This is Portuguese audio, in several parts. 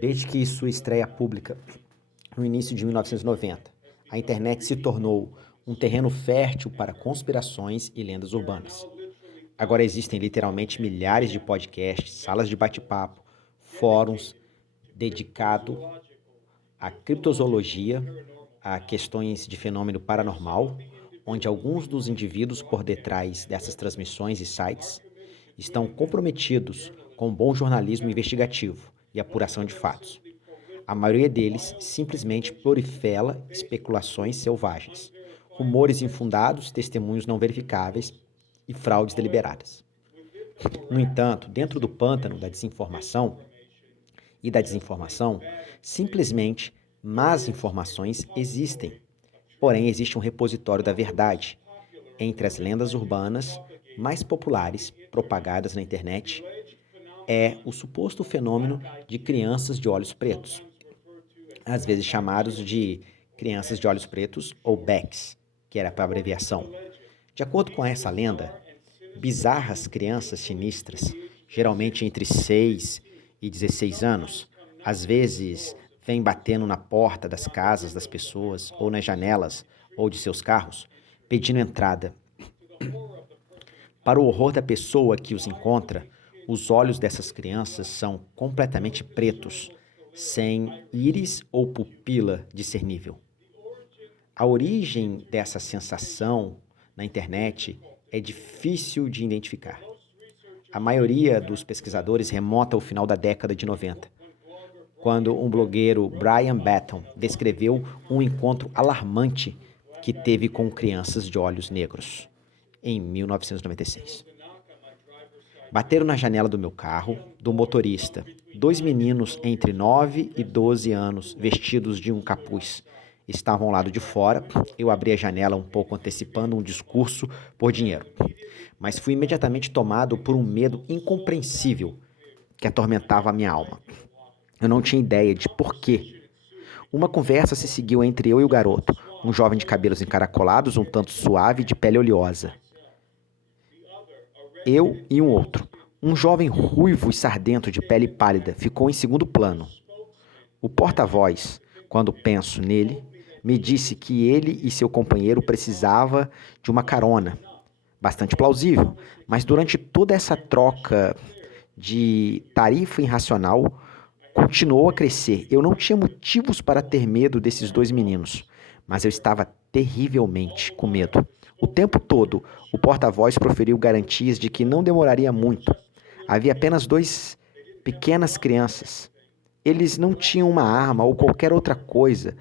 Desde que sua estreia pública no início de 1990, a internet se tornou um terreno fértil para conspirações e lendas urbanas. Agora existem literalmente milhares de podcasts, salas de bate-papo, fóruns dedicados à criptozoologia, a questões de fenômeno paranormal, onde alguns dos indivíduos por detrás dessas transmissões e sites estão comprometidos com bom jornalismo investigativo e apuração de fatos. A maioria deles simplesmente prolifera especulações selvagens, rumores infundados, testemunhos não verificáveis e fraudes deliberadas. No entanto, dentro do pântano da desinformação e da desinformação, simplesmente más informações existem. Porém, existe um repositório da verdade entre as lendas urbanas mais populares propagadas na internet é o suposto fenômeno de crianças de olhos pretos, às vezes chamados de crianças de olhos pretos ou BECs, que era para abreviação. De acordo com essa lenda, bizarras crianças sinistras, geralmente entre 6 e 16 anos, às vezes vêm batendo na porta das casas das pessoas ou nas janelas ou de seus carros, pedindo entrada. Para o horror da pessoa que os encontra, os olhos dessas crianças são completamente pretos, sem íris ou pupila discernível. A origem dessa sensação na internet é difícil de identificar. A maioria dos pesquisadores remonta ao final da década de 90, quando um blogueiro, Brian Batten, descreveu um encontro alarmante que teve com crianças de olhos negros, em 1996. Bateram na janela do meu carro, do motorista, dois meninos entre 9 e 12 anos, vestidos de um capuz. Estavam ao lado de fora, eu abri a janela um pouco antecipando um discurso por dinheiro. Mas fui imediatamente tomado por um medo incompreensível que atormentava a minha alma. Eu não tinha ideia de por quê. Uma conversa se seguiu entre eu e o garoto, um jovem de cabelos encaracolados, um tanto suave e de pele oleosa. Eu e um outro. Um jovem ruivo e sardento de pele pálida ficou em segundo plano. O porta-voz, quando penso nele, me disse que ele e seu companheiro precisavam de uma carona. Bastante plausível, mas durante toda essa troca de tarifa irracional, continuou a crescer. Eu não tinha motivos para ter medo desses dois meninos, mas eu estava terrivelmente com medo. O tempo todo, o porta-voz proferiu garantias de que não demoraria muito. Havia apenas duas pequenas crianças. Eles não tinham uma arma ou qualquer outra coisa.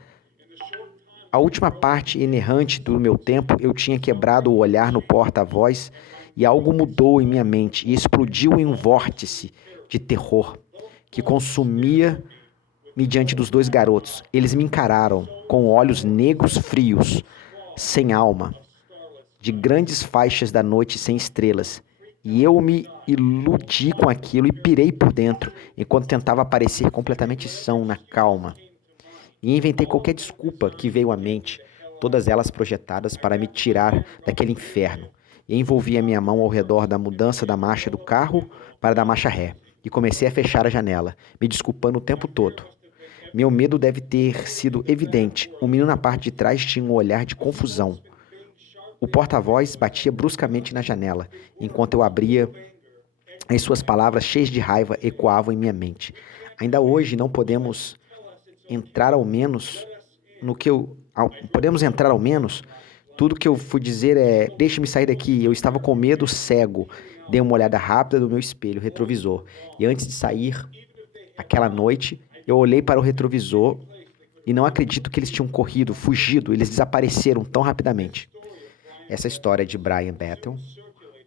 A última parte inerrante do meu tempo, eu tinha quebrado o olhar no porta-voz e algo mudou em minha mente e explodiu em um vórtice de terror que consumia-me diante dos dois garotos. Eles me encararam com olhos negros frios, sem alma, de grandes faixas da noite sem estrelas. E eu me iludi com aquilo e pirei por dentro, enquanto tentava parecer completamente são na calma. E inventei qualquer desculpa que veio à mente, todas elas projetadas para me tirar daquele inferno. E envolvi a minha mão ao redor da mudança da marcha do carro para da marcha ré, e comecei a fechar a janela, me desculpando o tempo todo. Meu medo deve ter sido evidente. O menino na parte de trás tinha um olhar de confusão. O porta-voz batia bruscamente na janela, enquanto eu abria. As suas palavras cheias de raiva ecoavam em minha mente. Ainda hoje não podemos entrar ao menos no que eu... Podemos entrar ao menos? Tudo que eu fui dizer é: deixe-me sair daqui. Eu estava com medo cego. Dei uma olhada rápida no meu espelho retrovisor. E antes de sair, aquela noite, eu olhei para o retrovisor e não acredito que eles tinham corrido, fugido. Eles desapareceram tão rapidamente. Essa história de Brian Batten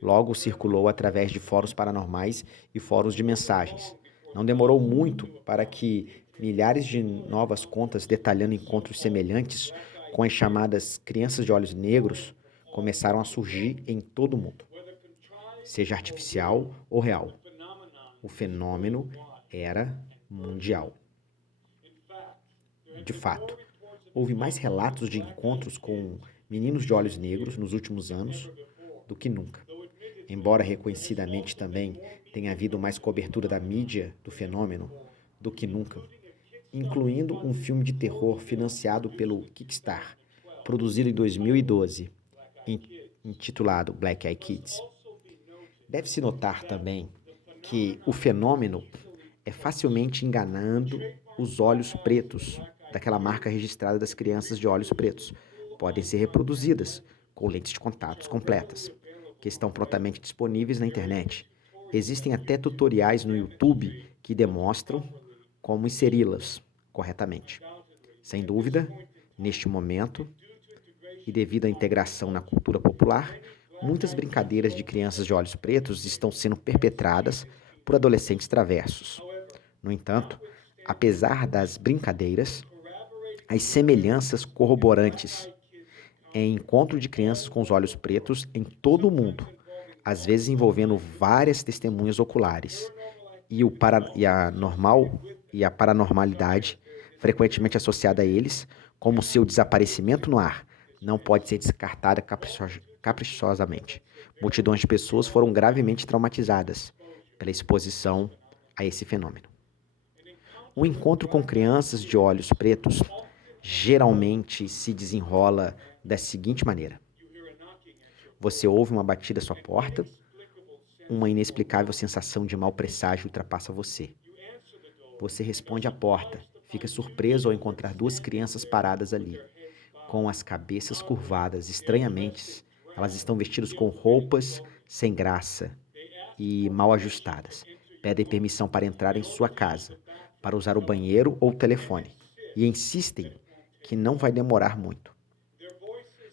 logo circulou através de fóruns paranormais e fóruns de mensagens. Não demorou muito para que milhares de novas contas detalhando encontros semelhantes com as chamadas crianças de olhos negros começaram a surgir em todo o mundo, seja artificial ou real. O fenômeno era mundial. De fato, houve mais relatos de encontros com meninos de olhos negros nos últimos anos do que nunca. Embora reconhecidamente também tenha havido mais cobertura da mídia do fenômeno do que nunca, incluindo um filme de terror financiado pelo Kickstarter, produzido em 2012, intitulado Black Eyed Kids. Deve-se notar também que o fenômeno é facilmente enganando os olhos pretos daquela marca registrada das crianças de olhos pretos. Podem ser reproduzidas com lentes de contatos completas, que estão prontamente disponíveis na internet. Existem até tutoriais no YouTube que demonstram como inseri-las corretamente. Sem dúvida, neste momento, e devido à integração na cultura popular, muitas brincadeiras de crianças de olhos pretos estão sendo perpetradas por adolescentes travessos. No entanto, apesar das brincadeiras, as semelhanças corroborantes em encontro de crianças com os olhos pretos em todo o mundo, às vezes envolvendo várias testemunhas oculares, e a paranormalidade frequentemente associada a eles, como seu desaparecimento no ar, não pode ser descartada caprichosamente. Multidões de pessoas foram gravemente traumatizadas pela exposição a esse fenômeno. O encontro com crianças de olhos pretos geralmente se desenrola da seguinte maneira: você ouve uma batida à sua porta, uma inexplicável sensação de mau presságio ultrapassa você. Você responde à porta, fica surpreso ao encontrar duas crianças paradas ali, com as cabeças curvadas. Estranhamente, elas estão vestidas com roupas sem graça e mal ajustadas. Pedem permissão para entrar em sua casa, para usar o banheiro ou o telefone, e insistem que não vai demorar muito.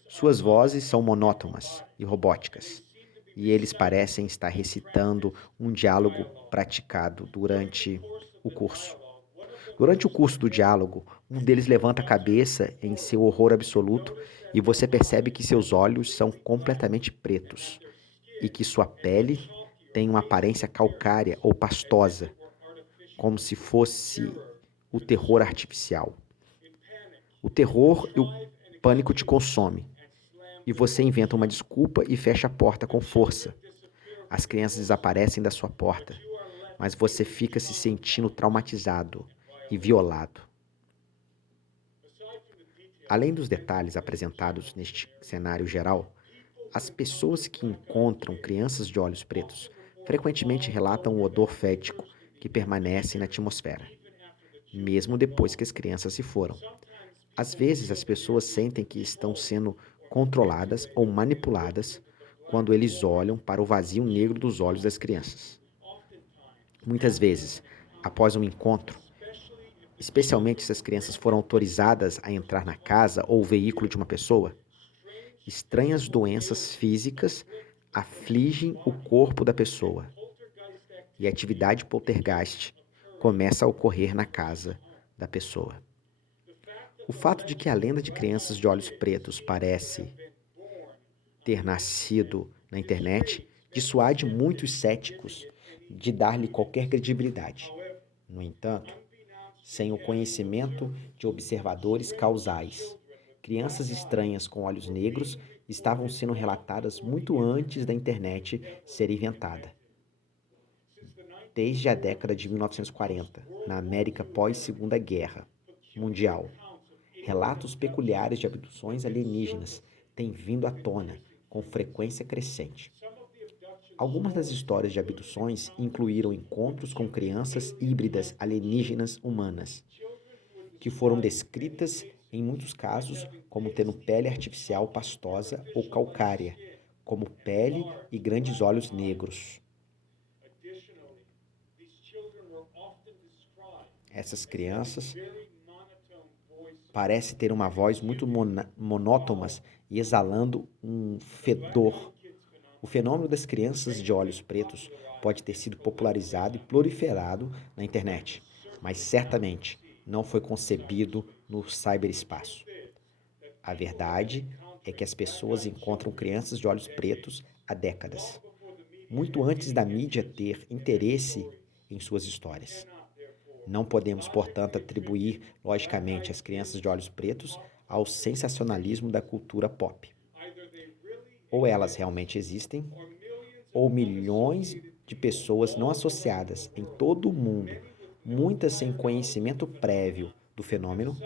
Suas vozes são monótonas e robóticas, e eles parecem estar recitando um diálogo praticado durante o curso. Durante o curso do diálogo, um deles levanta a cabeça em seu horror absoluto e você percebe que seus olhos são completamente pretos e que sua pele tem uma aparência calcária ou pastosa, como se fosse o terror artificial. O terror e o pânico te consomem e você inventa uma desculpa e fecha a porta com força. As crianças desaparecem da sua porta, mas você fica se sentindo traumatizado e violado. Além dos detalhes apresentados neste cenário geral, as pessoas que encontram crianças de olhos pretos frequentemente relatam o odor fético que permanece na atmosfera, mesmo depois que as crianças se foram. Às vezes, as pessoas sentem que estão sendo controladas ou manipuladas quando eles olham para o vazio negro dos olhos das crianças. Muitas vezes, após um encontro, especialmente se as crianças foram autorizadas a entrar na casa ou veículo de uma pessoa, estranhas doenças físicas afligem o corpo da pessoa e a atividade poltergeist começa a ocorrer na casa da pessoa. O fato de que a lenda de crianças de olhos pretos parece ter nascido na internet dissuade muitos céticos de dar-lhe qualquer credibilidade. No entanto, sem o conhecimento de observadores causais, crianças estranhas com olhos negros estavam sendo relatadas muito antes da internet ser inventada. Desde a década de 1940, na América pós-Segunda Guerra Mundial, relatos peculiares de abduções alienígenas têm vindo à tona com frequência crescente. Algumas das histórias de abduções incluíram encontros com crianças híbridas alienígenas humanas, que foram descritas, em muitos casos, como tendo pele artificial pastosa ou calcária, como pele e grandes olhos negros. Essas crianças parecem ter uma voz muito monótonas e exalando um fedor. O fenômeno das crianças de olhos pretos pode ter sido popularizado e proliferado na internet, mas certamente não foi concebido no ciberespaço. A verdade é que as pessoas encontram crianças de olhos pretos há décadas, muito antes da mídia ter interesse em suas histórias. Não podemos, portanto, atribuir logicamente as crianças de olhos pretos ao sensacionalismo da cultura pop. Ou elas realmente existem, ou milhões de pessoas não associadas em todo o mundo muitas sem conhecimento prévio do fenômeno,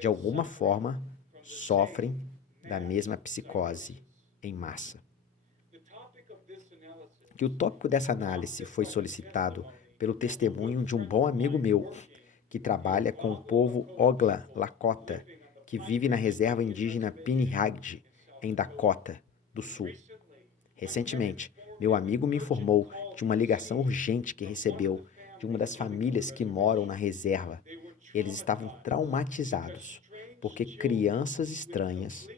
de alguma forma sofrem da mesma psicose em massa. Que o tópico dessa análise foi solicitado pelo testemunho de um bom amigo meu, que trabalha com o povo Ogla Lakota, que vive na reserva indígena Pinhaged, em Dakota do Sul. Recentemente, meu amigo me informou de uma ligação urgente que recebeu de uma das famílias que moram na reserva. Eles estavam traumatizados, porque crianças estranhas,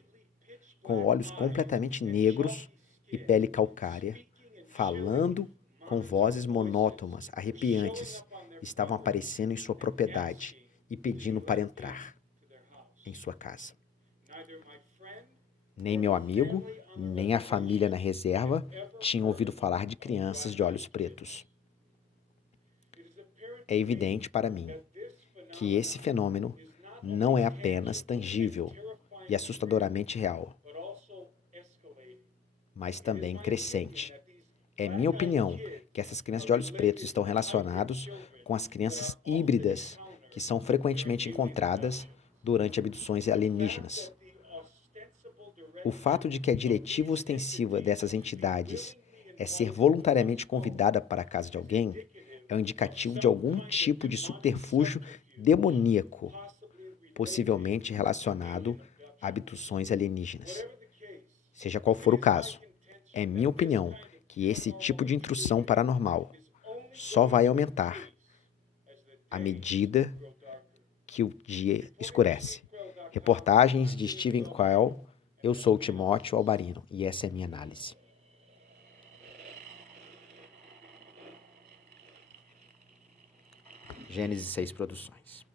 com olhos completamente negros e pele calcária, falando com vozes monótonas, arrepiantes, estavam aparecendo em sua propriedade e pedindo para entrar em sua casa. Nem meu amigo, nem a família na reserva tinham ouvido falar de crianças de olhos pretos. É evidente para mim que esse fenômeno não é apenas tangível e assustadoramente real, mas também crescente. É minha opinião que essas crianças de olhos pretos estão relacionadas com as crianças híbridas que são frequentemente encontradas durante abduções alienígenas. O fato de que a diretiva ostensiva dessas entidades é ser voluntariamente convidada para a casa de alguém é um indicativo de algum tipo de subterfúgio demoníaco, possivelmente relacionado a abduções alienígenas. Seja qual for o caso, é minha opinião que esse tipo de intrusão paranormal só vai aumentar à medida que o dia escurece. Reportagens de Steven Quayle. Eu sou Timóteo Albarino e essa é a minha análise. Gênesis 6 Produções.